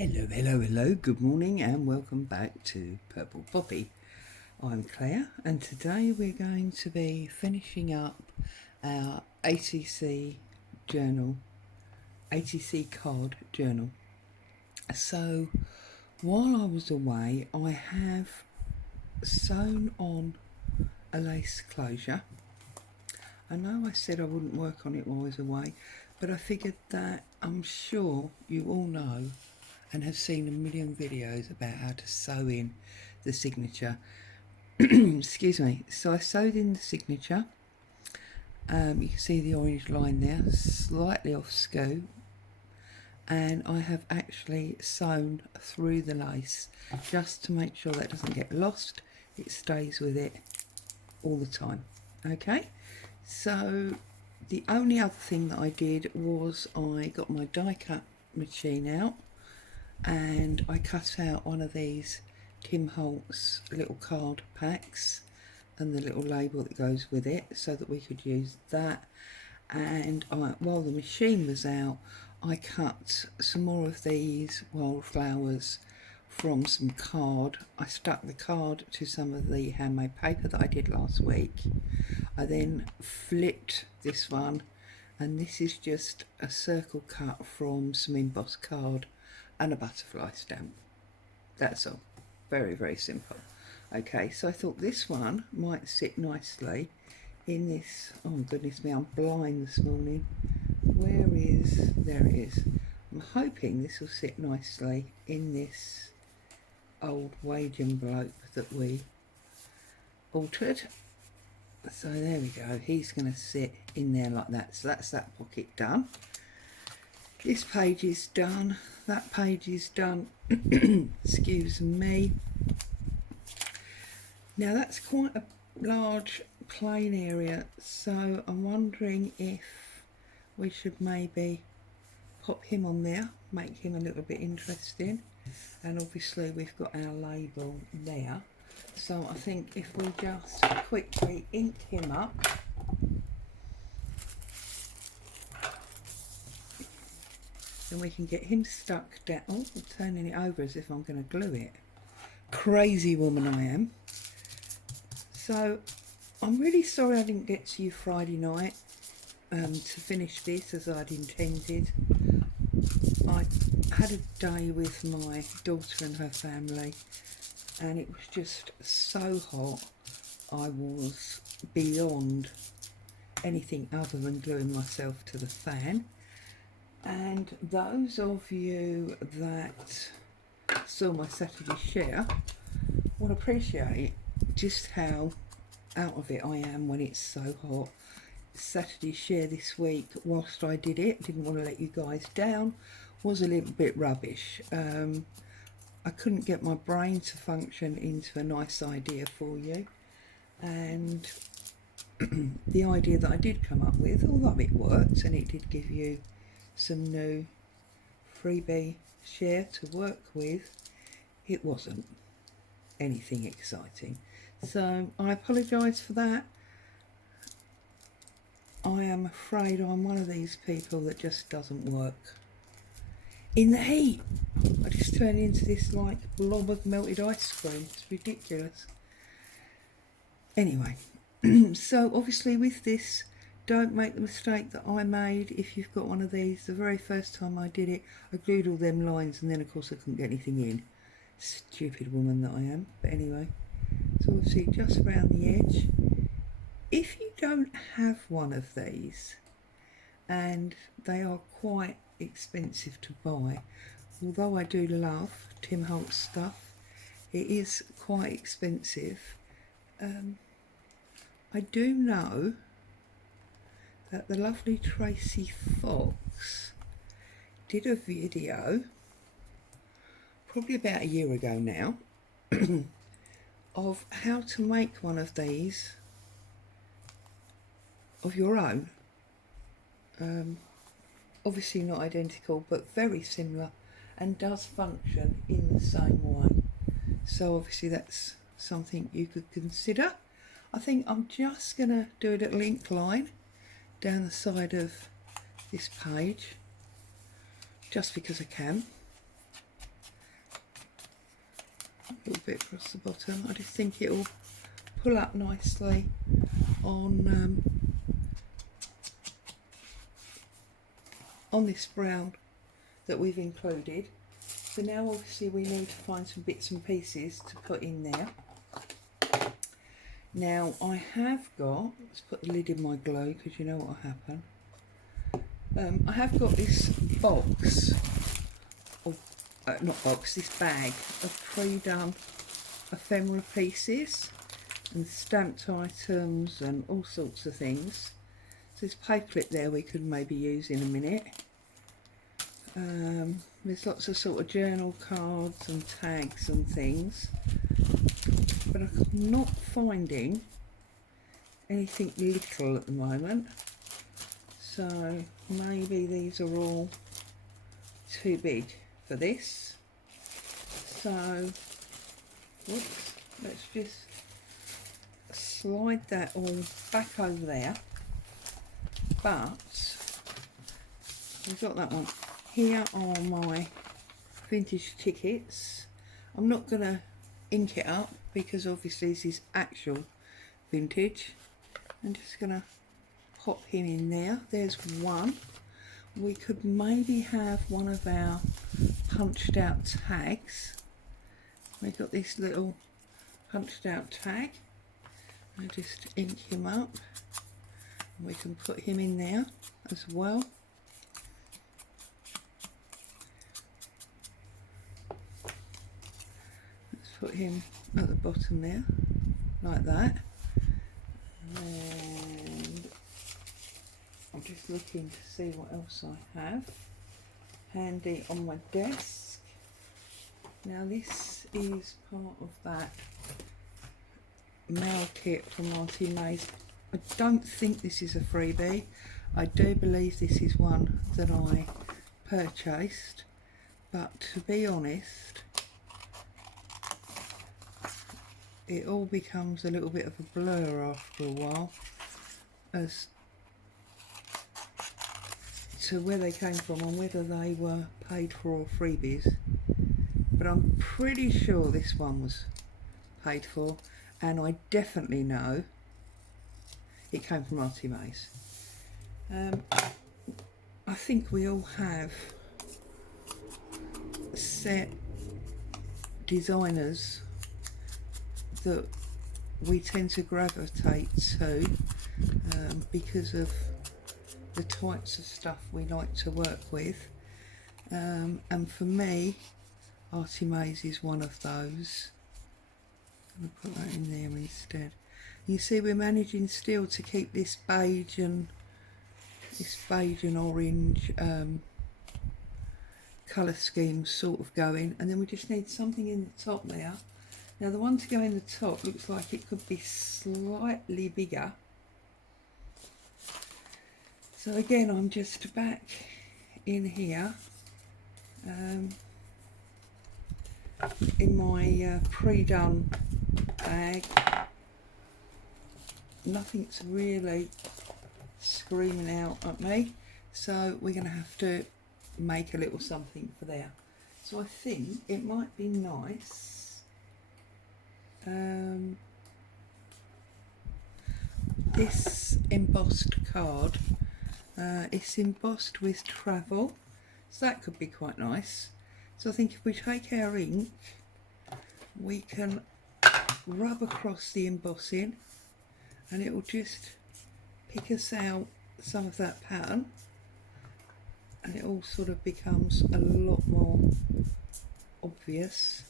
Hello, hello, hello, good morning and welcome back to Purple Poppy. I'm Claire and today we're going to be finishing up our ATC journal, ATC Card Journal. So while I was away I have sewn on a lace closure. I know I said I wouldn't work on it while I was away, but I figured that I'm sure you all know and have seen a million videos about how to sew in the signature. Excuse me. So I sewed in the signature. You can see the orange line there, slightly off skew. And I have actually sewn through the lace just to make sure that doesn't get lost. It stays with it all the time. Okay. So the only other thing that I did was I got my die cut machine out and I cut out one of these Tim Holtz little card packs and the little label that goes with it so that we could use that. And while the machine was out, I cut some more of these wildflowers from some card. I stuck the card to some of the handmade paper that I did last week. I then flipped this one, and this is just a circle cut from some embossed card and a butterfly stamp. That's all. Very, very simple. Okay, so I thought this one might sit nicely in this. Oh goodness me, I'm blind this morning. There it is. I'm hoping this will sit nicely in this old wage envelope that we altered. So there we go, he's going to sit in there like that. So that's that pocket done. This page is done, that page is done. Excuse me. Now that's quite a large plain area, so I'm wondering if we should maybe pop him on there, make him a little bit interesting. And obviously we've got our label there, so I think if we just quickly ink him up. Then we can get him stuck down. Oh, I'm turning it over as if I'm going to glue it. Crazy woman I am. So I'm really sorry I didn't get to you Friday night to finish this as I'd intended. I had a day with my daughter and her family and it was just so hot. I was beyond anything other than gluing myself to the fan. And those of you that saw my Saturday share will appreciate just how out of it I am when it's so hot. Saturday share this week, whilst I did it, didn't want to let you guys down, was a little bit rubbish. I couldn't get my brain to function into a nice idea for you, and the idea that I did come up with, although it worked and it did give you some new freebie share to work with, it wasn't anything exciting. So I apologise for that. I am afraid I'm one of these people that just doesn't work in the heat. I just turn into this like blob of melted ice cream. It's ridiculous. Anyway, so obviously with this, don't make the mistake that I made if you've got one of these. The very first time I did it, I glued all them lines and then of course I couldn't get anything in. Stupid woman that I am. But anyway, so obviously just around the edge. If you don't have one of these, and they are quite expensive to buy, although I do love Tim Holtz stuff, it is quite expensive. I do know that the lovely Tracy Fox did a video probably about a year ago now of how to make one of these of your own. Obviously not identical, but very similar and does function in the same way. So obviously that's something you could consider. I think I'm just going to do a little ink line down the side of this page just because I can. little bit across the bottom. I just think it'll pull up nicely on this brown that we've included. So now obviously we need to find some bits and pieces to put in there. Now I have got, let's put the lid in my glue because you know what will happen. I have got this box, of, this bag of pre-done ephemera pieces and stamped items and all sorts of things. So this paper clip there we could maybe use in a minute. There's lots of sort of journal cards and tags and things, but I'm not finding anything little at the moment, so maybe these are all too big for this. So whoops, let's just slide that all back over there. But we've got that one. Here are my vintage tickets. I'm not going to ink it up because obviously this is actual vintage. I'm just going to pop him in there. There's one. We could maybe have one of our punched out tags. We've got this little punched out tag. I just ink him up. We can put him in there as well. Let's put him at the bottom there, like that. And I'm just looking to see what else I have handy on my desk. Now this is part of that mail kit from Auntie May's. I don't think this is a freebie. I do believe this is one that I purchased, but to be honest, it all becomes a little bit of a blur after a while as to where they came from and whether they were paid for or freebies. But I'm pretty sure this one was paid for, and I definitely know it came from Auntie May's. I think we all have set designers that we tend to gravitate to because of the types of stuff we like to work with, and for me Auntie May's is one of those. I'm going to put that in there instead. You see we're managing still to keep this beige and orange colour scheme sort of going, and then we just need something in the top there. Now the one to go in the top looks like it could be slightly bigger. So again, I'm just back in here in my pre-done bag. Nothing's really screaming out at me, so we're going to have to make a little something for there. So I think it might be nice. This embossed card, it's embossed with travel, so that could be quite nice. So I think if we take our ink, we can rub across the embossing and it will just pick us out some of that pattern, and it all sort of becomes a lot more obvious.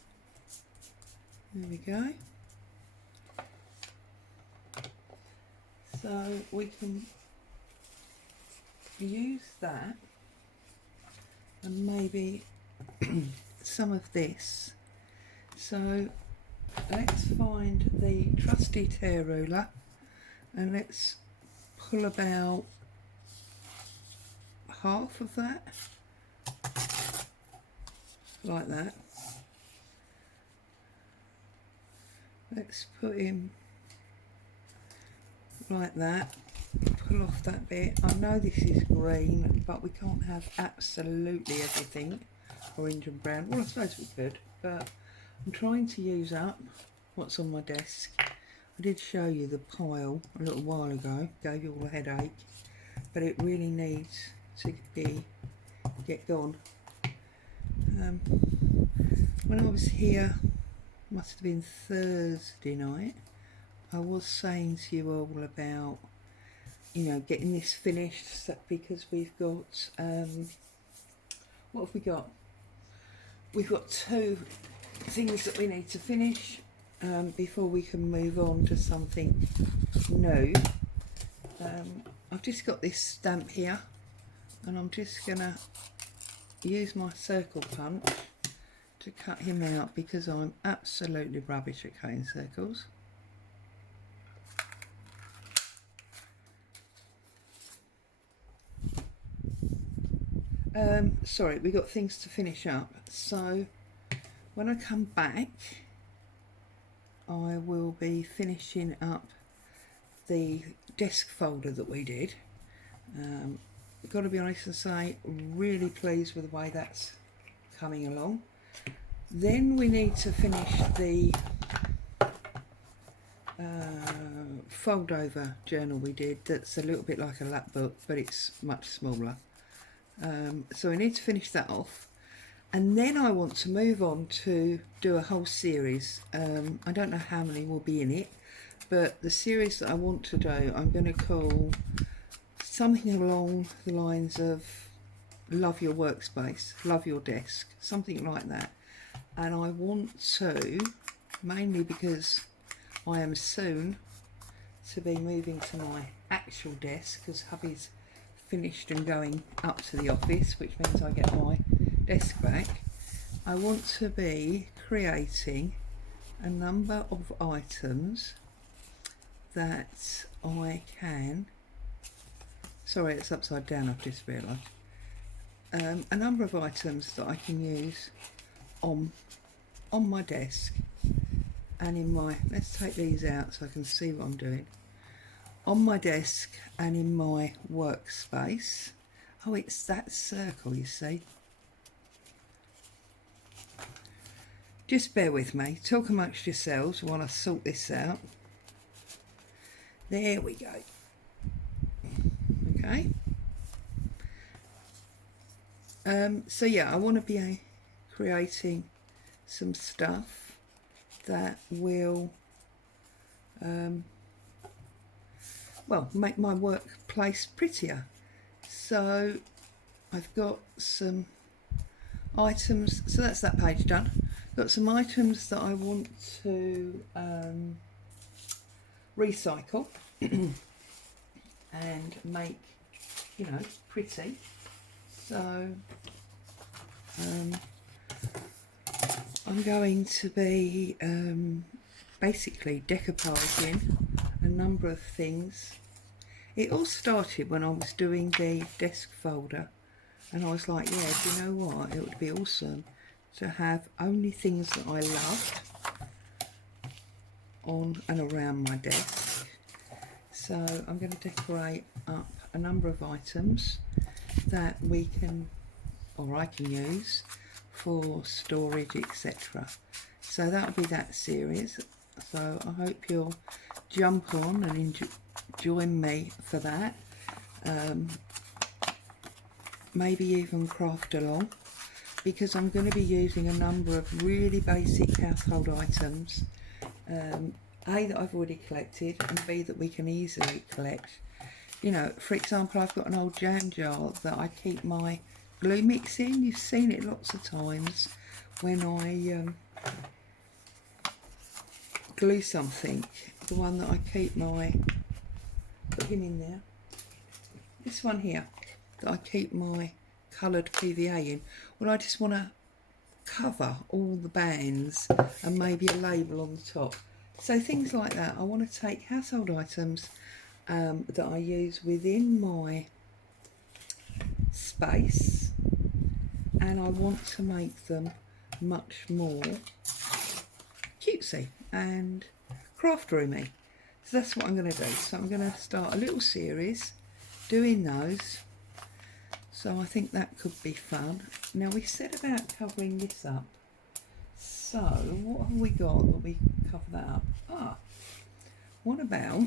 There we go. So we can use that and maybe some of this. So let's find the trusty tear ruler and let's pull about half of that, like that. Let's put him like that, pull off that bit. I know this is green, but we can't have absolutely everything orange and brown. Well, I suppose we could, but I'm trying to use up what's on my desk. I did show you the pile a little while ago, gave you all a headache, but it really needs to get gone. When I was here, must have been Thursday night, I was saying to you all about, you know, getting this finished, because we've got, what have we got? We've got 2 things that we need to finish before we can move on to something new. I've just got this stamp here, and I'm just gonna use my circle punch to cut him out, because I'm absolutely rubbish at cutting circles. Sorry, we got things to finish up, so when I come back I will be finishing up the desk folder that we did. I've got to be honest and say, really pleased with the way that's coming along. Then we need to finish the fold over journal we did, that's a little bit like a lap book but it's much smaller. So we need to finish that off, and then I want to move on to do a whole series. I don't know how many will be in it, but the series that I want to do, I'm going to call something along the lines of love your workspace, love your desk, something like that. And I want to, mainly because I am soon to be moving to my actual desk, because hubby's finished and going up to the office, which means I get my desk back. I want to be creating a number of items that I can, sorry it's upside down, I've just realised, a number of items that I can use on my desk and in my, let's take these out so I can see what I'm doing, on my desk and in my workspace. Oh, it's that circle, you see. Just bear with me, talk amongst yourselves while I sort this out. There we go. Okay. So yeah, I want to be creating some stuff that will well, make my workplace prettier. So I've got some items, so that's that page done. Got some items that I want to recycle and make, you know, pretty. So I'm going to be basically decoupaging a number of things. It all started when I was doing the desk folder, and I was like, yeah, do you know what, it would be awesome to have only things that I loved on and around my desk. So I'm going to decorate up a number of items that we can, or I can use for storage, etc. So that'll be that series. So I hope you'll jump on and join me for that. Maybe even craft along, because I'm going to be using a number of really basic household items, A, that I've already collected, and B, that we can easily collect. You know, for example, I've got an old jam jar that I keep my glue mix in. You've seen it lots of times when I glue something. The one that I keep my, put him in there, this one here, that I keep my coloured PVA in. Well, I just want to cover all the bands and maybe a label on the top. So things like that. I want to take household items that I use within my space, and I want to make them much more cutesy and craft roomy. So that's what I'm going to do. So I'm going to start a little series doing those. So I think that could be fun. Now we said about covering this up. So what have we got that we cover that up? What about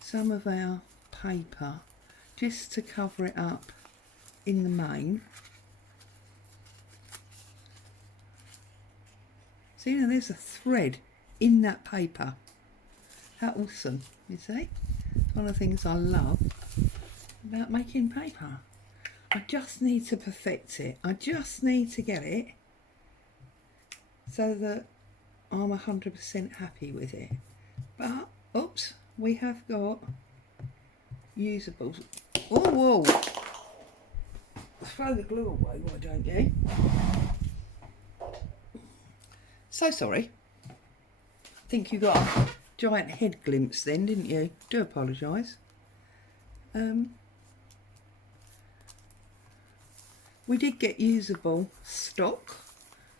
some of our paper just to cover it up in the main? See, now there's a thread in that paper. How awesome, you see? It's one of the things I love about making paper. I just need to perfect it. I just need to get it so that I'm 100% happy with it. But, oops, we have got usables. Oh, whoa! Throw the glue away, why don't you? So sorry. I think you got a giant head glimpse then, didn't you? Do apologise. We did get usable stock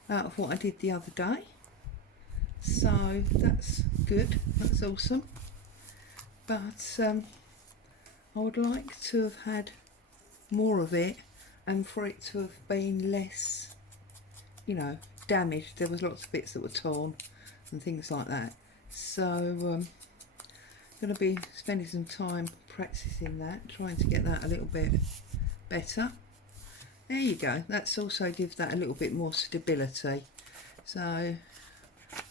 out of what I did the other day, so that's good, that's awesome. But I would like to have had more of it and for it to have been less, you know, damaged. There was lots of bits that were torn and things like that, so I'm going to be spending some time practicing that, trying to get that a little bit better. There you go, that's also gives that a little bit more stability. So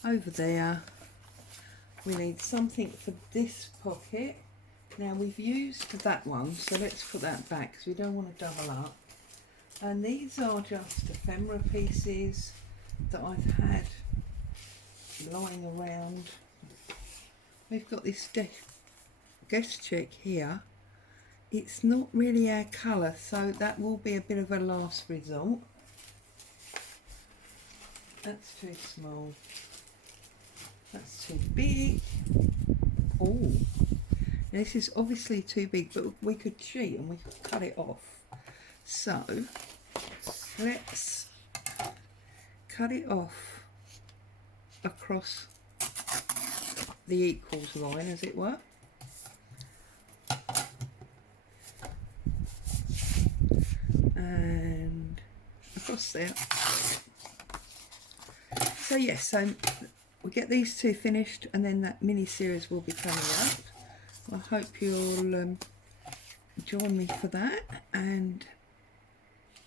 over there we need something for this pocket. Now we've used that one, so let's put that back because we don't want to double up. And these are just ephemera pieces that I've had lying around. We've got this guest check here. It's not really our colour, so that will be a bit of a last resort. That's too small. That's too big. Oh, this is obviously too big, but we could cheat and we could cut it off. So let's cut it off across the equals line, as it were. And across there. So yes, so we get these two finished and then that mini series will be coming out. I hope you'll join me for that and,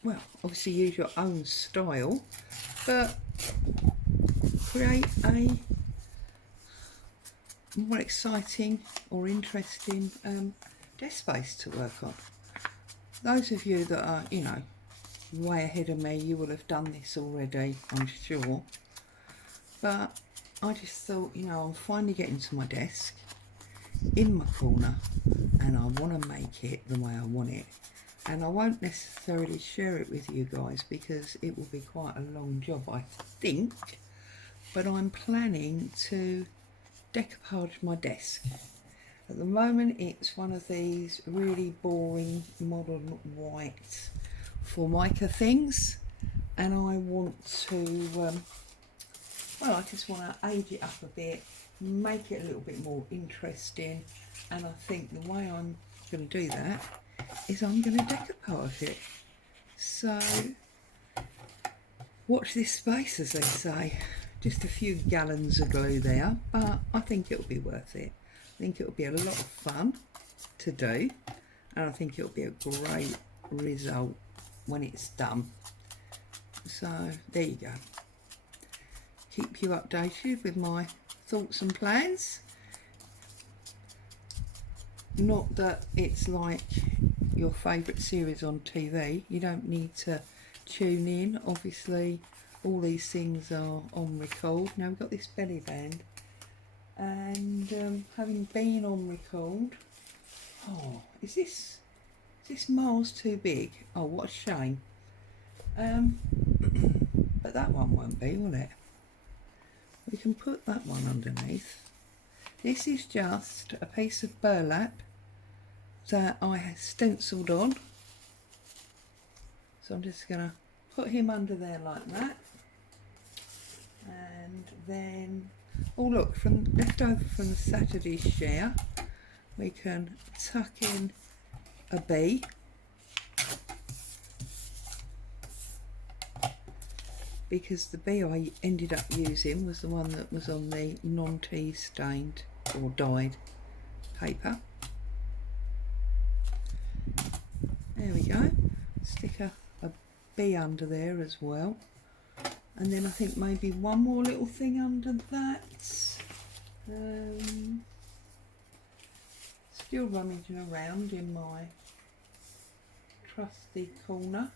well, obviously use your own style, but create a more exciting or interesting desk space to work on. Those of you that are, you know, way ahead of me, you will have done this already, I'm sure. But I just thought, you know, I'm finally getting to my desk in my corner and I want to make it the way I want it. And I won't necessarily share it with you guys because it will be quite a long job, I think. But I'm planning to decoupage my desk. At the moment it's one of these really boring modern white Formica things, and I want to, well, I just want to age it up a bit, make it a little bit more interesting, and I think the way I'm going to do that is I'm going to decoupage it. So watch this space, as they say. Just a few gallons of glue there, but I think it'll be worth it. I think it'll be a lot of fun to do, and I think it'll be a great result when it's done. So there you go. Keep you updated with my thoughts and plans. Not that it's like your favourite series on TV. You don't need to tune in. Obviously all these things are on record. Now we've got this belly band, and having been on record, oh, is this miles too big? Oh, what a shame. But that one won't be, will it? We can put that one underneath. This is just a piece of burlap that I have stenciled on, so I'm just going to put him under there like that. And then, oh look, from left over from the Saturday share, we can tuck in a bee, because the bee I ended up using was the one that was on the non-tea stained or dyed paper. There we go. Stick a bee under there as well. And then I think maybe one more little thing under that. Still rummaging around in my trusty corner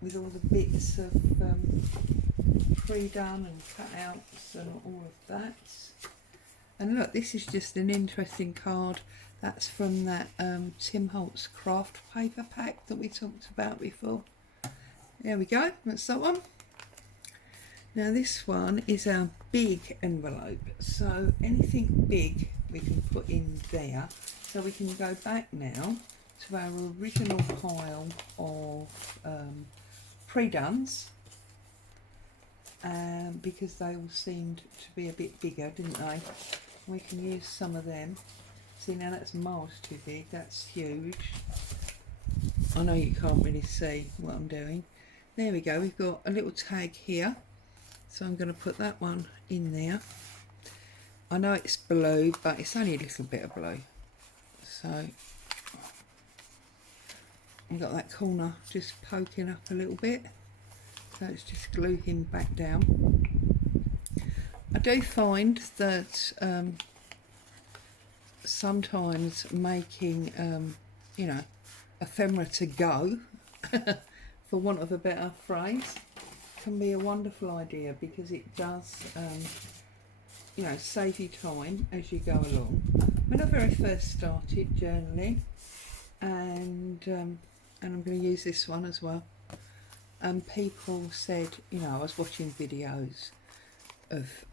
with all the bits of pre-done and cutouts and all of that. And look, this is just an interesting card. That's from that Tim Holtz craft paper pack that we talked about before. There we go, that's that one. Now this one is our big envelope, so anything big we can put in there. So we can go back now to our original pile of pre-dones, because they all seemed to be a bit bigger, didn't they? We can use some of them. See, now that's miles too big, that's huge. I know you can't really see what I'm doing. There we go, we've got a little tag here, so I'm going to put that one in there. I know it's blue, but it's only a little bit of blue. So I've got that corner just poking up a little bit, so let's just glue him back down. I do find that sometimes making you know, ephemera to go for want of a better phrase can be a wonderful idea, because it does you know, save you time as you go along. When I very first started journaling, and I'm going to use this one as well, people said, you know, I was watching videos of,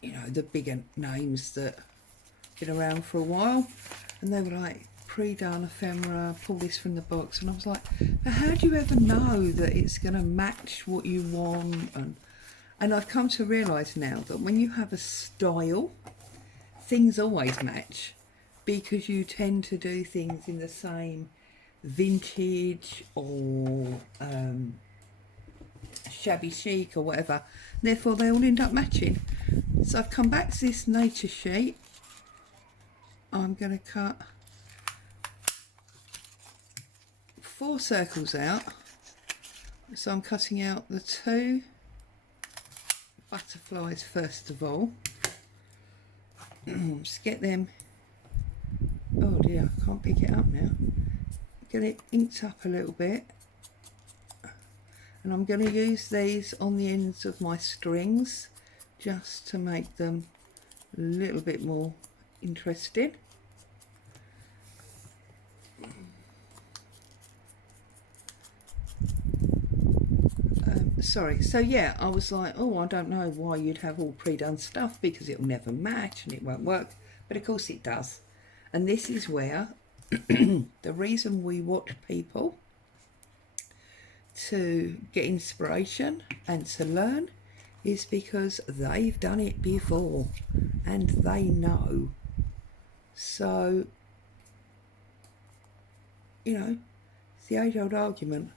you know, the bigger names that been around for a while, and they were like, pre-done ephemera, pull this from the box, and I was like, but how do you ever know that it's going to match what you want? And I've come to realise now that when you have a style, things always match, because you tend to do things in the same vintage or shabby chic or whatever, therefore they all end up matching. So I've come back to this nature sheet. I'm going to cut 4 circles out, so I'm cutting out the 2 butterflies first of all. Just get them, oh dear, I can't pick it up now, get it inked up a little bit, and I'm going to use these on the ends of my strings just to make them a little bit more interesting. Sorry, so yeah, I was like, oh, I don't know why you'd have all pre-done stuff, because it'll never match and it won't work, but of course it does. And this is where the reason we watch people to get inspiration and to learn is because they've done it before and they know. So, you know, it's the age-old argument.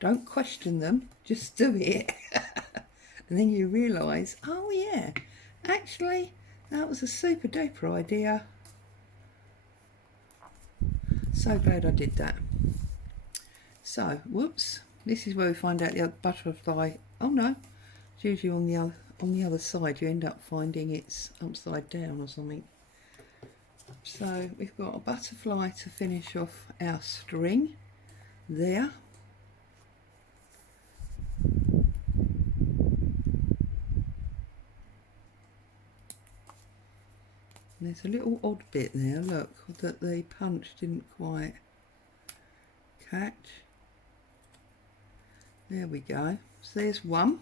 Don't question them, just do it. And then you realise, oh yeah, actually that was a super duper idea. So glad I did that. So, whoops, this is where we find out the other butterfly. Oh no, it's usually on the other side. You end up finding it's upside down or something. So we've got a butterfly to finish off our string there. And there's a little odd bit there, look, that the punch didn't quite catch. There we go. So there's one.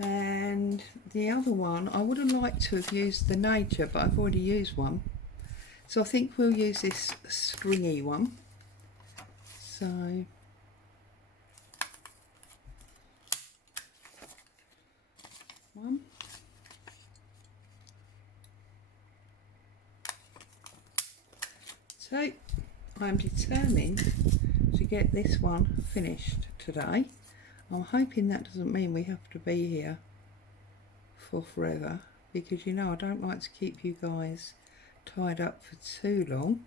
And the other one, I would have liked to have used the nature, but I've already used one. So I think we'll use this stringy one. So one. 2. I'm determined to get this one finished today. I'm hoping that doesn't mean we have to be here for forever, because you know I don't like to keep you guys tied up for too long,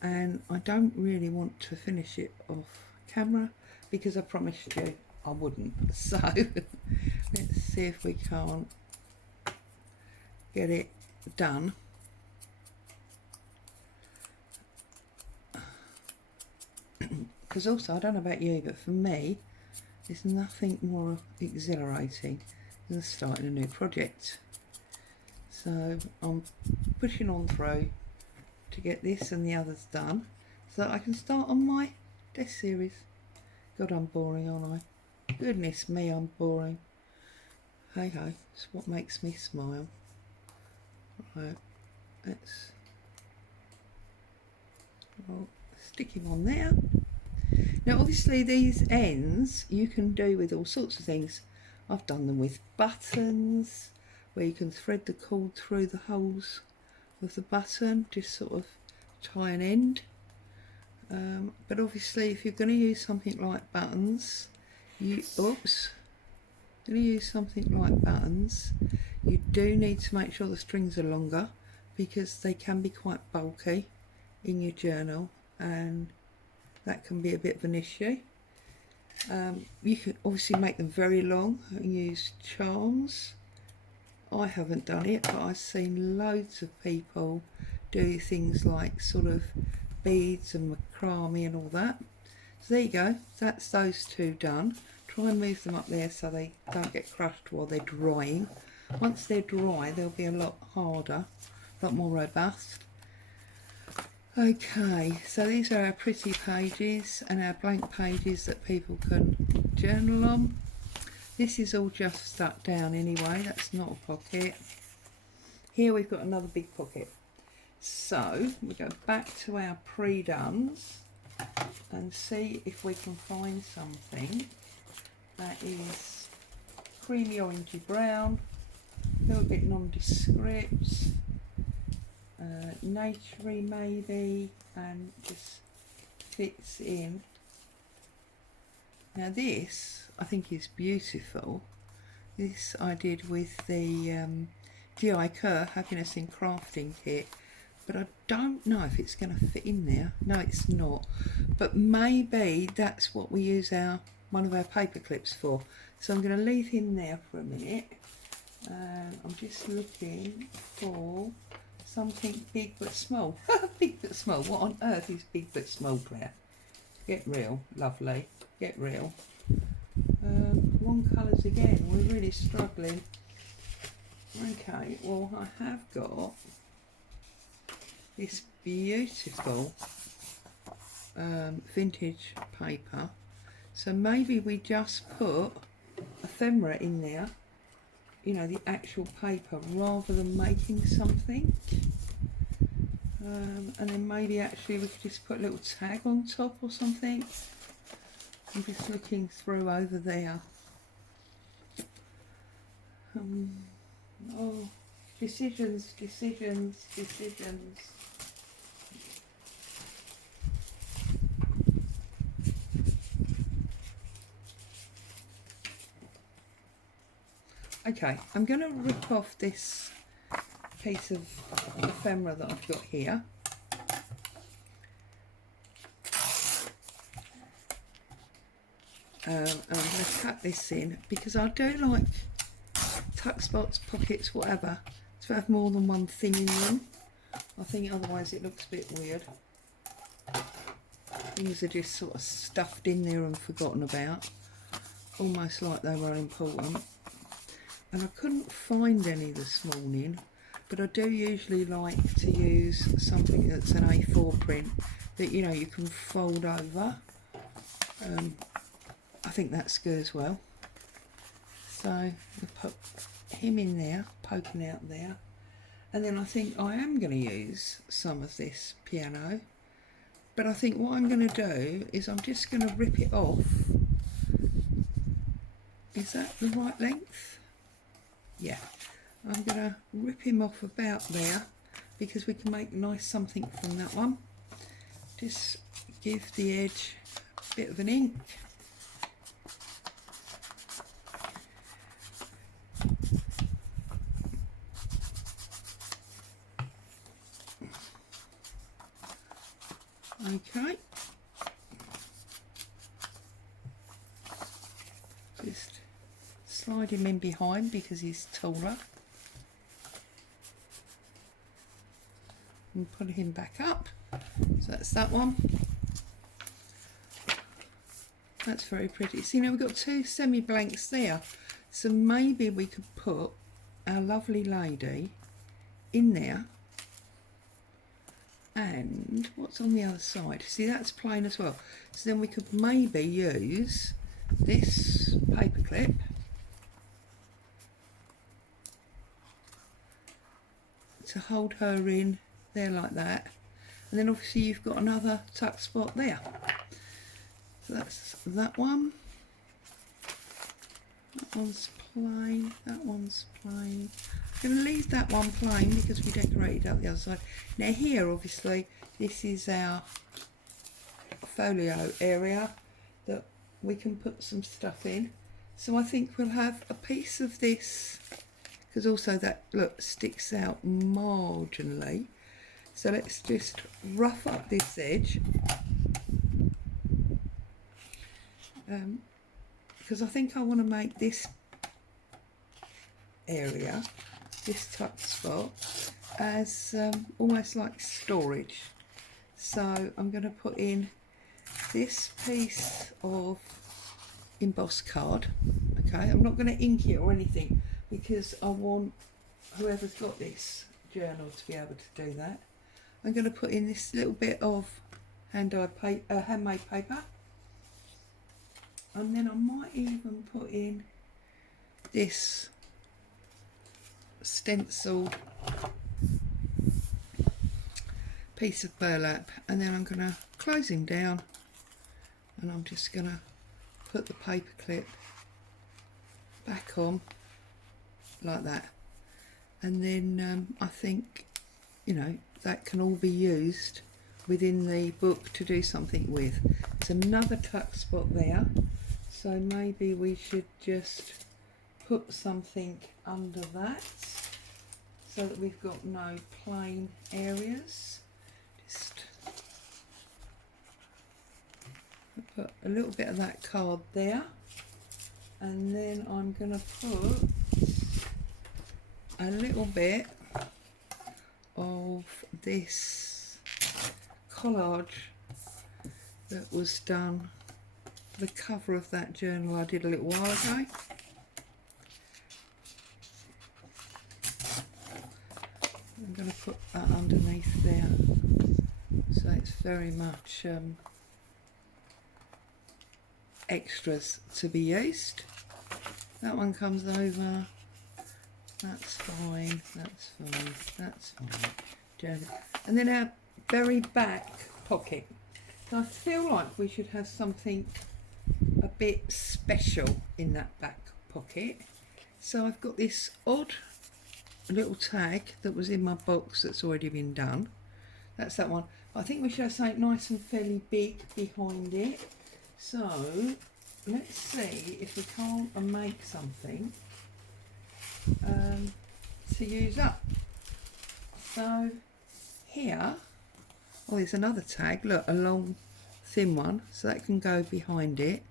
and I don't really want to finish it off camera because I promised you I wouldn't. So let's see if we can't get it done. Because also, I don't know about you, but for me there's nothing more exhilarating than starting a new project. So I'm pushing on through to get this and the others done so that I can start on my desk series. God, I'm boring, aren't I? Goodness me, I'm boring. Hey ho, it's what makes me smile. Right, let's stick him on there. Now obviously these ends you can do with all sorts of things. I've done them with buttons, where you can thread the cord through the holes of the button, just sort of tie an end. But obviously if you're going to use something like buttons, you do need to make sure the strings are longer, because they can be quite bulky in your journal and that can be a bit of an issue. You can obviously make them very long and use charms. I haven't done it, but I've seen loads of people do things like sort of beads and macrame and all that. So there you go, that's those two done. Try and move them up there so they don't get crushed while they're drying. Once they're dry they'll be a lot harder, a lot more robust. Okay, so these are our pretty pages and our blank pages that people can journal on. This is all just stuck down anyway, that's not a pocket. Here we've got another big pocket. So we go back to our pre-dones and see if we can find something that is creamy orangey brown, a little bit nondescript, naturey maybe, and just fits in. Now this I think is beautiful. This I did with the GI Kerr Happiness in Crafting kit, but I don't know if it's going to fit in there. No, it's not, but maybe that's what we use one of our paper clips for. So I'm going to leave him there for a minute. I'm just looking for something big but small. Big but small. What on earth is big but small, Claire? Get real, lovely. Get real. Wrong colours again. We're really struggling. Okay, well I have got this beautiful vintage paper. So maybe we just put ephemera in there, you know, the actual paper, rather than making something. And then maybe actually we could just put a little tag on top or something. I'm just looking through over there. Oh, decisions. Okay, I'm going to rip off this piece of ephemera that I've got here. And I'm going to cut this in, because I do like tuck spots, pockets, whatever, to have more than one thing in them. I think otherwise it looks a bit weird. Things are just sort of stuffed in there and forgotten about, almost like they were important. And I couldn't find any this morning, but I do usually like to use something that's an A4 print that, you know, you can fold over. I think that's good as well. So we'll put him in there, poking out there. And then I think I am going to use some of this piano, but I think what I'm going to do is I'm just going to rip it off. Is that the right length? Yeah, I'm going to rip him off about there, because we can make nice something from that one. just give the edge a bit of an ink. Okay, just slide him in behind because he's taller and put him back up. So that's that one. That's very pretty. See, now we've got two semi-blanks there, so maybe we could put our lovely lady in there. And what's on the other side? See, that's plain as well. So then we could maybe use this paper clip to hold her in there like that. And then obviously you've got another tuck spot there. So that's that one. That one's plain. That one's plain. I'm going to leave that one plain because we decorated up the other side. Now here, obviously, this is our folio area that we can put some stuff in. So I think we'll have a piece of this, because also that, look, sticks out marginally. So let's just rough up this edge. Because I think I want to make this area, this tuck spot, as almost like storage. So I'm going to put in this piece of embossed card. Okay, I'm not going to ink it or anything because I want whoever's got this journal to be able to do that. I'm going to put in this little bit of handmade paper, and then I might even put in this stencil piece of burlap, and then I'm going to close him down, and I'm just going to put the paper clip back on like that, and then I think, you know, that can all be used within the book to do something with. There's another tuck spot there, so maybe we should just put something under that so that we've got no plain areas. Just put a little bit of that card there, and then I'm going to put a little bit of this collage that was done for the cover of that journal I did a little while ago. I'm going to put that underneath there, so it's very much extras to be used. That one comes over. That's fine, that's fine, that's fine. Journal. And then our very back pocket. So I feel like we should have something a bit special in that back pocket. So I've got this odd little tag that was in my box that's already been done. That's that one. I think we should have something nice and fairly big behind it. So let's see if we can't make something to use up. So here, oh, there's another tag, look, a long thin one, so that can go behind it.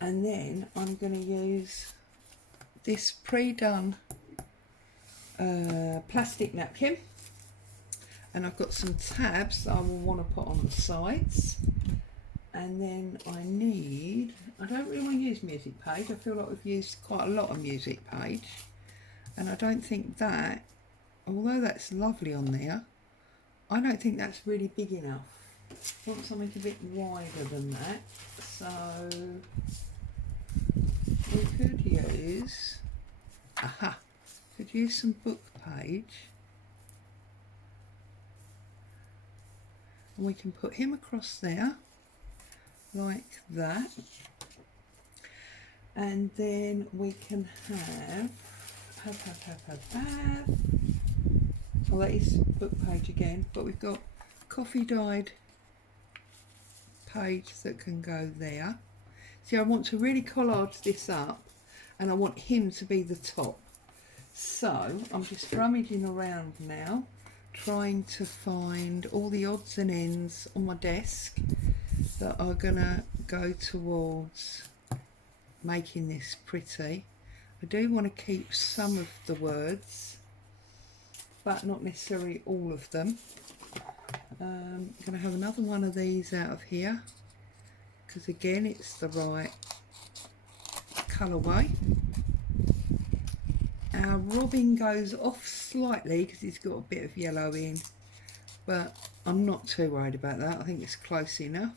And then I'm going to use this pre-done plastic napkin, and I've got some tabs that I will want to put on the sides. And then I don't really want to use music page. I feel like we've used quite a lot of music page, and I don't think that, although that's lovely on there, I don't think that's really big enough. I want something a bit wider than that. So we could use, some book page, and we can put him across there like that, and then we can have well, that is book page again, but we've got coffee dyed page that can go there. See, I want to really collage this up, and I want him to be the top. So I'm just rummaging around now, trying to find all the odds and ends on my desk that are gonna go towards making this pretty. I do want to keep some of the words, but not necessarily all of them. I'm going to have another one of these out of here, because again it's the right colourway. Our robin goes off slightly because he's got a bit of yellow in, but I'm not too worried about that. I think it's close enough.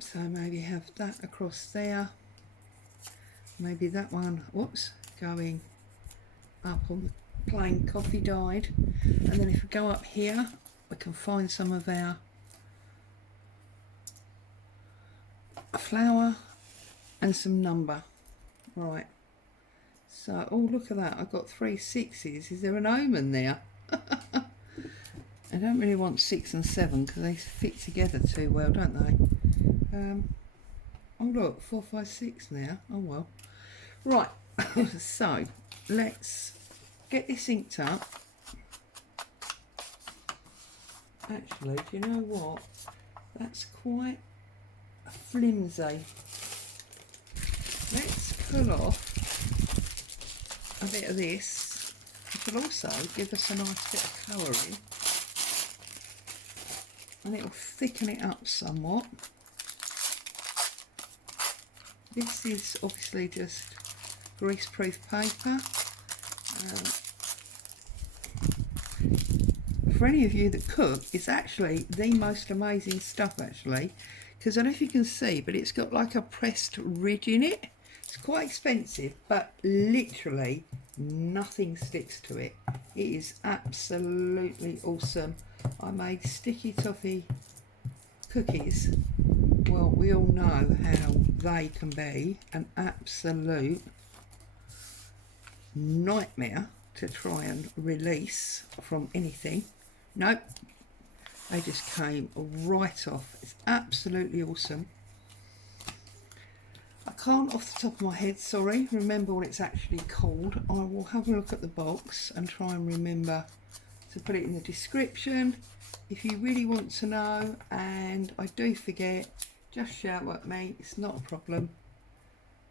So maybe have that across there. Maybe that one, whoops, going up on the plain coffee dyed. And then if we go up here, we can find some of our flower and some number. Right, so, oh look at that, I've got 3 6s. Is there an omen there? I don't really want 6 and 7 because they fit together too well, don't they? Oh look, 4 5 6 now. Oh well. Right, so let's get this inked up. Actually, do you know what? That's quite flimsy. Let's pull off a bit of this, which will also give us a nice bit of colouring, and it will thicken it up somewhat. This is obviously just greaseproof paper. For any of you that cook, it's actually the most amazing stuff actually, because I don't know if you can see, but it's got like a pressed ridge in it. It's quite expensive, but literally nothing sticks to it. It is absolutely awesome. I made sticky toffee cookies. Well, we all know how they can be an absolute nightmare to try and release from anything. Nope, they just came right off. It's absolutely awesome. I can't off the top of my head, sorry, remember what it's actually called. I will have a look at the box and try and remember to put it in the description if you really want to know, and I do forget, just shout at me, it's not a problem,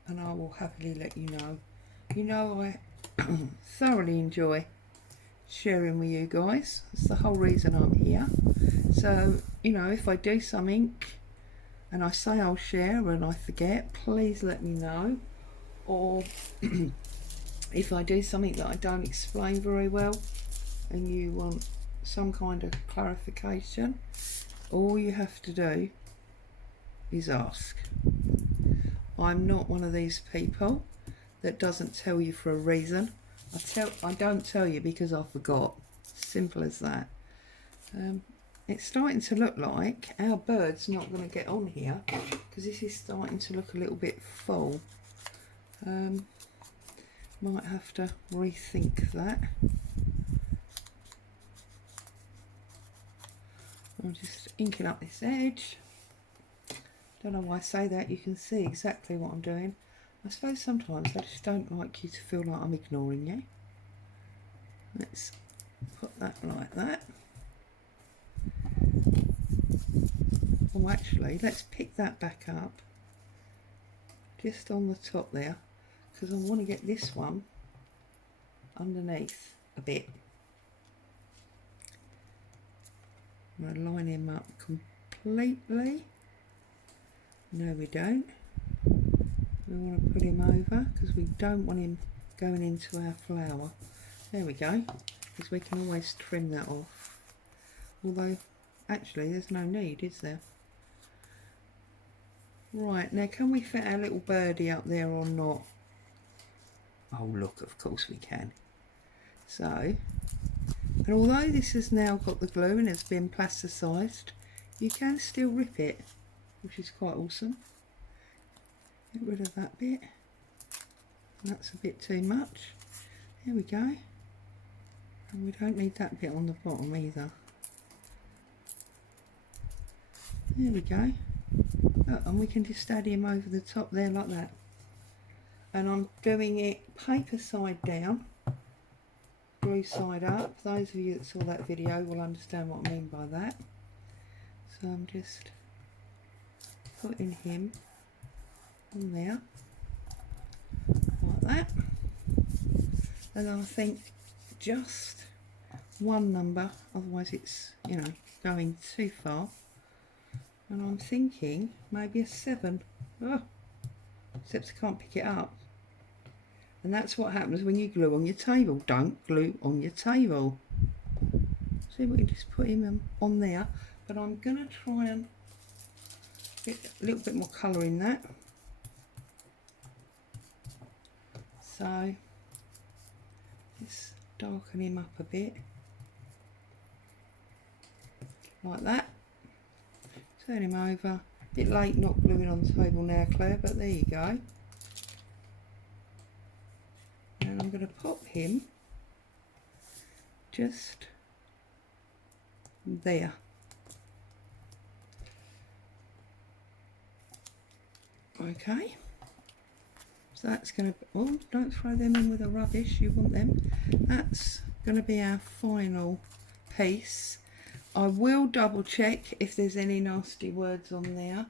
and I will happily let you know. You know, I thoroughly enjoy sharing with you guys. It's the whole reason I'm here. So, you know, if I do something and I say I'll share and I forget, please let me know. Or if I do something that I don't explain very well and you want some kind of clarification, all you have to do is ask. I'm not one of these people that doesn't tell you for a reason. I don't tell you because I forgot. Simple as that. It's starting to look like our bird's not going to get on here because this is starting to look a little bit full. Might have to rethink that. I'm just inking up this edge. Don't know why I say that. You can see exactly what I'm doing. I suppose sometimes I just don't like you to feel like I'm ignoring you. Let's put that like that. Oh, actually, let's pick that back up just on the top there, because I want to get this one underneath a bit. I'm going to line him up completely. No, we don't. We want to put him over because we don't want him going into our flower. There we go, because we can always trim that off. Although, actually, there's no need, is there? Right, now can we fit our little birdie up there or not? Oh look, of course we can. So, and although this has now got the glue and it's been plasticised, you can still rip it, which is quite awesome. Get rid of that bit. That's a bit too much. There we go. And we don't need that bit on the bottom either. There we go. Look, and we can just add him over the top there like that. And I'm doing it paper side down, glue side up. Those of you that saw that video will understand what I mean by that. So I'm just putting him on there like that. And I think just one number, otherwise it's, you know, going too far. And I'm thinking maybe a 7. Oh, except I can't pick it up. And that's what happens when you glue on your table. Don't glue on your table. See, we can just put him on there. But I'm going to try and get a little bit more colour in that. So, just darken him up a bit. Like that. Turn him over. A bit late not gluing on the table now, Claire, but there you go. And I'm going to pop him just there. Okay. So that's going to, oh, don't throw them in with the rubbish, you want them. That's going to be our final piece. I will double check if there's any nasty words on there,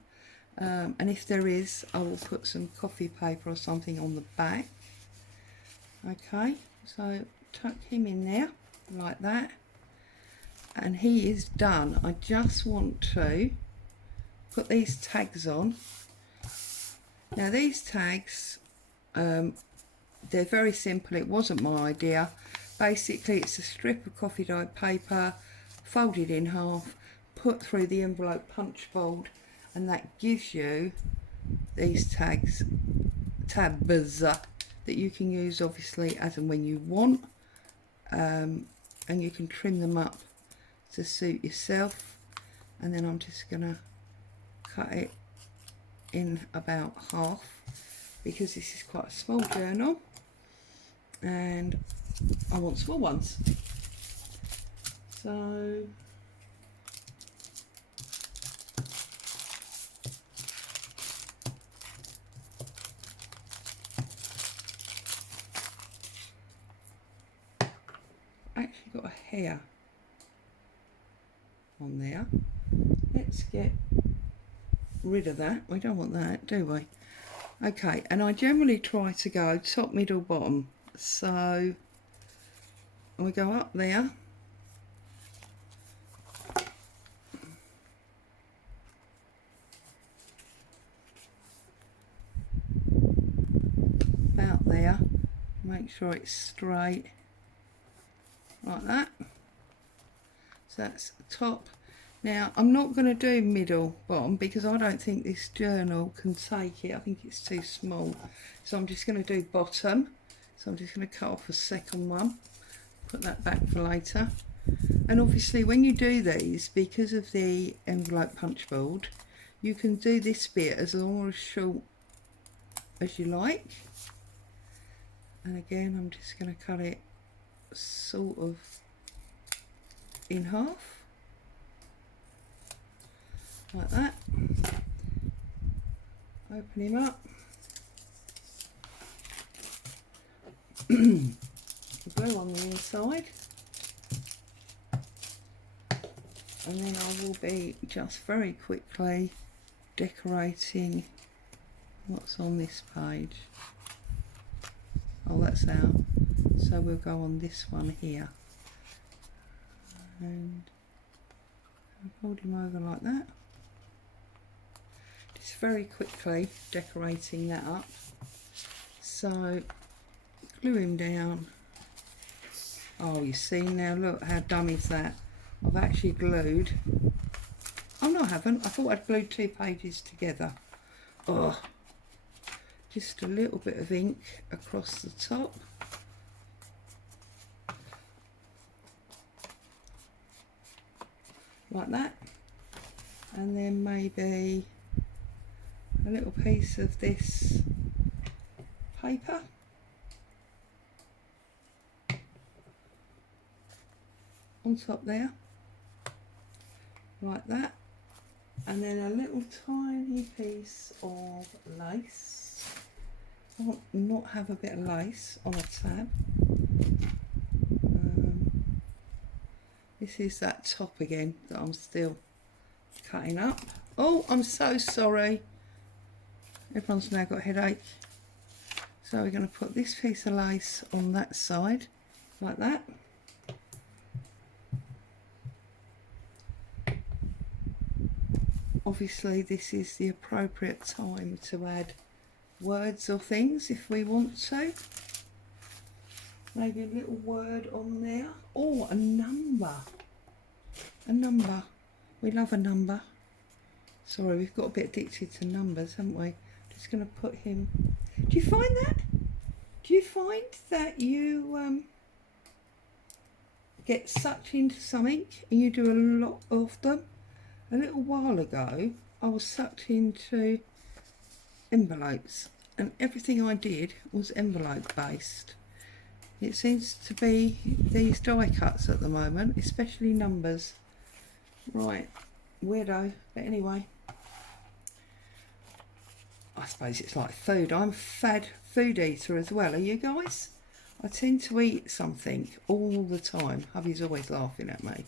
and if there is, I will put some coffee paper or something on the back. Okay, so tuck him in there like that, and he is done. I just want to put these tags on. Now these tags, they're very simple. It wasn't my idea. Basically it's a strip of coffee dyed paper folded in half, put through the envelope punch board, and that gives you these tabs that you can use obviously as and when you want, and you can trim them up to suit yourself. And then I'm just gonna cut it in about half because this is quite a small journal and I want small ones. So actually got a hair on there. Let's get rid of that. We don't want that, do we? Okay, and I generally try to go top, middle, bottom. So we go up there. About there. Make sure it's straight. Like that. So that's top. Now I'm not going to do middle bottom because I don't think this journal can take it. I think it's too small. So I'm just going to do bottom. So I'm just going to cut off a second one. Put that back for later. And obviously when you do these, because of the envelope punch board, you can do this bit as long or as short as you like. And again I'm just going to cut it sort of in half. Like that. Open him up. The glue on the inside. And then I will be just very quickly decorating what's on this page. Oh, that's out. So we'll go on this one here. And I'll fold him over like that. Just very quickly decorating that up. So glue him down. Oh, you see now, look how dumb is that? I've actually glued. Oh no, I haven't. I thought I'd glued 2 pages together. Oh, just a little bit of ink across the top. Like that. And then maybe a little piece of this paper. On top there. Like that. and then a little tiny piece of lace. I want not have a bit of lace on a tab. This is that top again that I'm still cutting up. Oh, I'm so sorry. Everyone's now got a headache. So we're going to put this piece of lace on that side, like that. Obviously this is the appropriate time to add words or things if we want to. Maybe a little word on there. Oh, a number. A number. We love a number. Sorry, we've got a bit addicted to numbers, haven't we? Just going to put him... Do you find that? Do you find that you get sucked into something and you do a lot of them? A little while ago, I was sucked into envelopes, and everything I did was envelope based. It seems to be these die cuts at the moment, especially numbers. Right, weirdo, but anyway. I suppose it's like food. I'm a fad food eater as well. Are you guys? I tend to eat something all the time. Hubby's always laughing at me.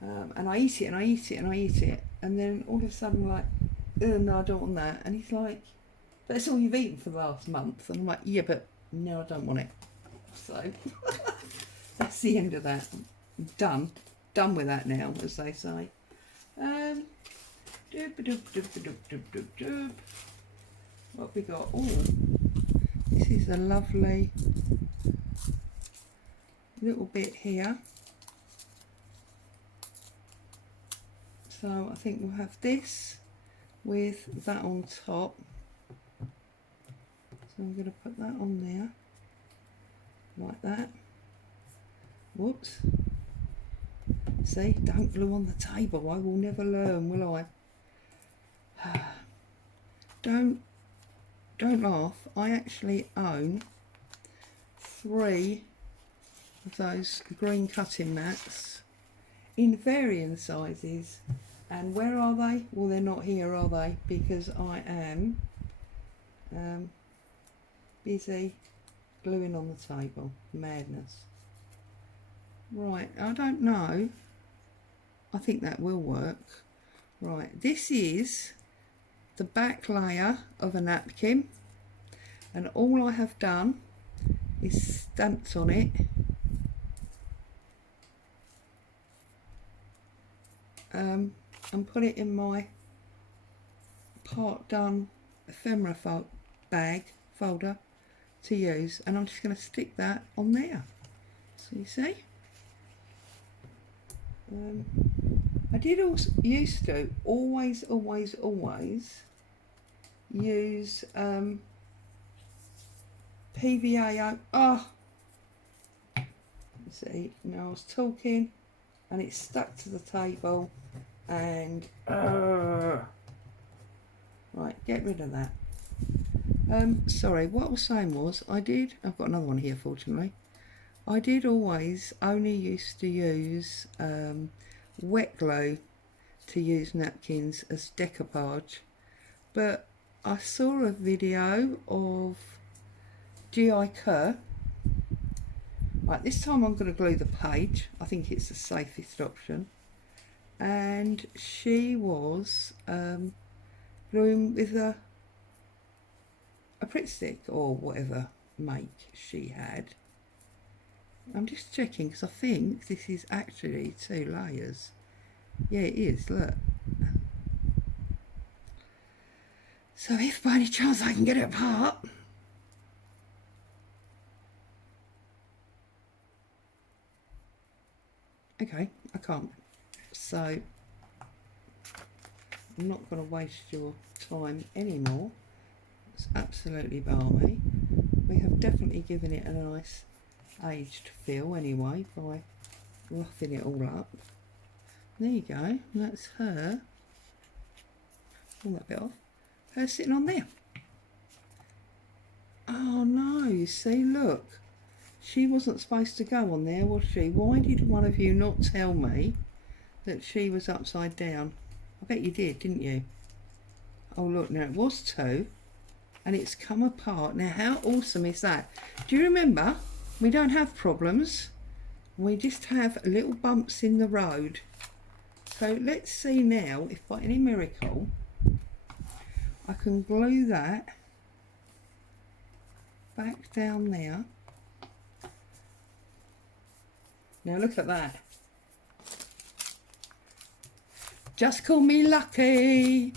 And I eat it and I eat it and I eat it. And then all of a sudden I'm like, oh, no, I don't want that. And he's like, but that's all you've eaten for the last month. And I'm like, yeah, but no, I don't want it. So that's the end of that. I'm done with that now, as they say. What have we got? Oh, this is a lovely little bit here. So I think we'll have this with that on top. So I'm going to put that on there, like that. Whoops. See, don't glue on the table. I will never learn, will I? Don't laugh. I actually own 3 of those green cutting mats in varying sizes. And where are they? Well, they're not here, are they? Because I am busy gluing on the table. Madness. Right, I don't know. I think that will work. Right, this is the back layer of a napkin, and all I have done is stamped on it and put it in my part done ephemera bag folder to use, and I'm just going to stick that on there. So you see, I did also used to always use PVA. Oh, see, now I was talking and it stuck to the table, and right, get rid of that. Sorry, what I was saying was I've got another one here fortunately. I did always only used to use wet glue to use napkins as decoupage, but I saw a video of G.I. Kerr. Right, this time I'm going to glue the page. I think it's the safest option. And she was gluing with a Pritt stick or whatever make she had. I'm just checking because I think this is actually 2 layers. Yeah, it is, look. So if by any chance I can get it apart. Okay, I can't. So I'm not going to waste your time anymore. It's absolutely balmy. We have definitely given it a nice aged feel anyway by roughing it all up. There you go, that's her. Pull that bit off. Her sitting on there. Oh no, you see, look. She wasn't supposed to go on there, was she? Why did one of you not tell me that she was upside down? I bet you did, didn't you? Oh look, now it was 2 and it's come apart. Now how awesome is that? Do you remember, we don't have problems, we just have little bumps in the road. So let's see now if by any miracle I can glue that back down there. Now look at that. Just call me lucky,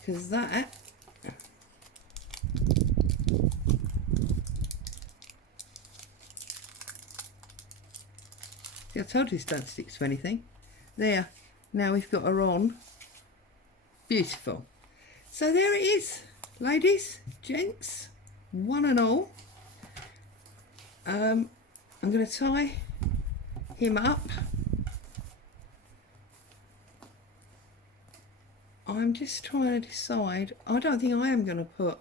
because that see, I told you this don't stick to anything. There, now we've got her on. Beautiful. So there it is, ladies, gents, one and all. I'm going to tie him up. I'm just trying to decide. I don't think I am going to put,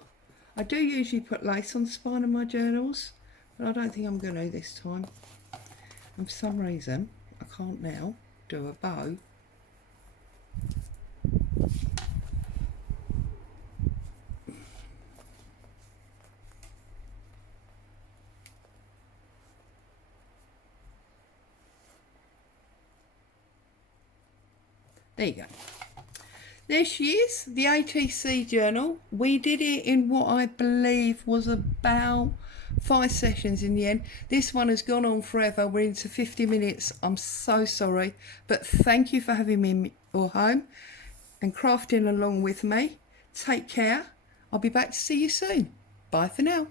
I do usually put lace on the spine of my journals, but I don't think I'm going to this time. And for some reason I can't now do a bow. There you go. There she is, the ATC journal. We did it in what I believe was about 5 sessions in the end. This one has gone on forever. We're into 50 minutes. I'm so sorry, but thank you for having me in your home and crafting along with me. Take care. I'll be back to see you soon. Bye for now.